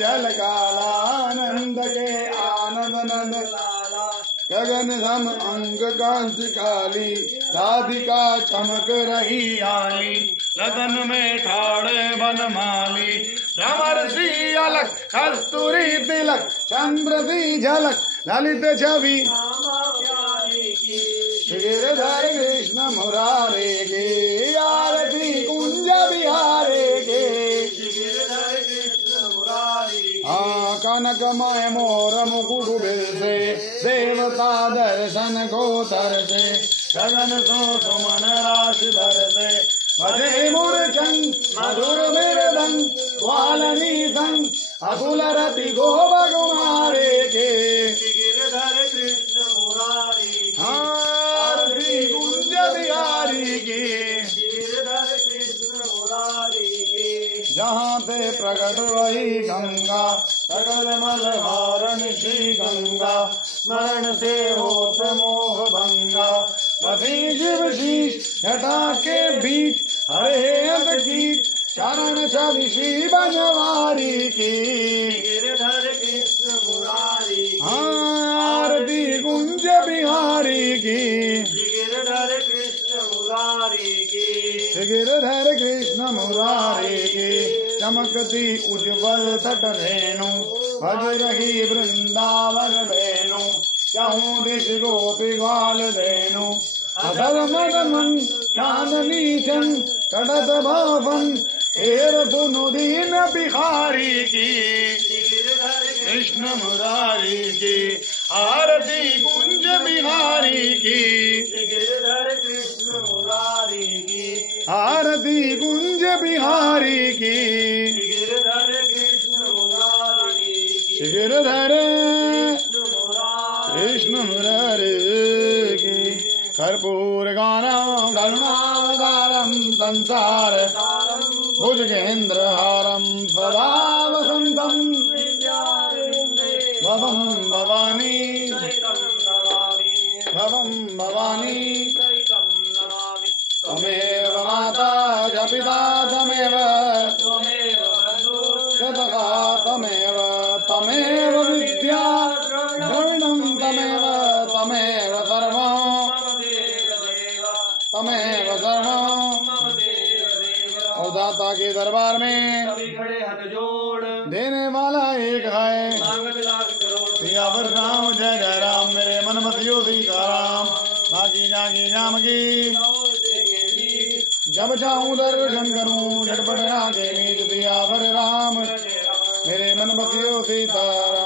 जल कालानंद के आनंद नंद गगन सम अंग कांच काली राधिका चमक रही आली लगन में ठाड़े बनमाली भ्रमर सी अलग कस्तूरी तिलक चंद्र सी झलक ललित छवि गिरधर कृष्ण मुरारे के आरती कुंज बिहारे के हाँ कनकमय मोर मुकुट बिलसे देवता दर्शन को तरसे गगन सो सुमन राशि बरसे भजे मूर्छन मधुर मृदंग ग्वालनी संग अतुल रति गोप कुमारे के गिरधर कृष्ण मुरारी आरती कुंज बिहारी की गिरधर कृष्ण मुरारी की जहाँ पे प्रकट वही गंगा सकल मल हारण श्री गंगा स्मरण से होत मोह भंगा बसी शिव शीश जटा के बीच हरे अत गीत चरण छवि श्री बनवारी की गिरधर कृष्ण मुरारी आरती कुंज बिहारी की गिरधर कृष्ण मुरारी की गिरधर कृष्ण मुरारी की चमकती उज्ज्वल तट रेणु भज रही वृंदावन वेणु चाहूं दिश गोपी ग्वाल धेनु अधर मदमन चांदनी चंद कड़त भावन हेर सुनु दीन बिहारी की कृष्ण मुरारी की आरती कुंज बिहारी की गिरधर कृष्ण मुरारी की आरती कुंज बिहारी की गिरधर कृष्ण मुरारी की गिरधर कृष्ण मुरारी की कर्पूर गानम करुणावतारम संसार भुजगेन्द्रहारम सदा वसंतम भवम भवानी त्वमेव माता च पिता त्वमेव जगता त्वमेव त्वमेव विद्या द्रविणं त्वमेव सर्वं तमेव सर्वं और दाता के दरबार में खड़े हाथ जोड़ देने वाला एक है सियावर राम जय जय राम मेरे मन मतियो सीताराम बाकी जागी जाम की जब चाहूं दर्शन करूं झटपट आगे मीत सियावर राम मेरे मन मतियो सीताराम।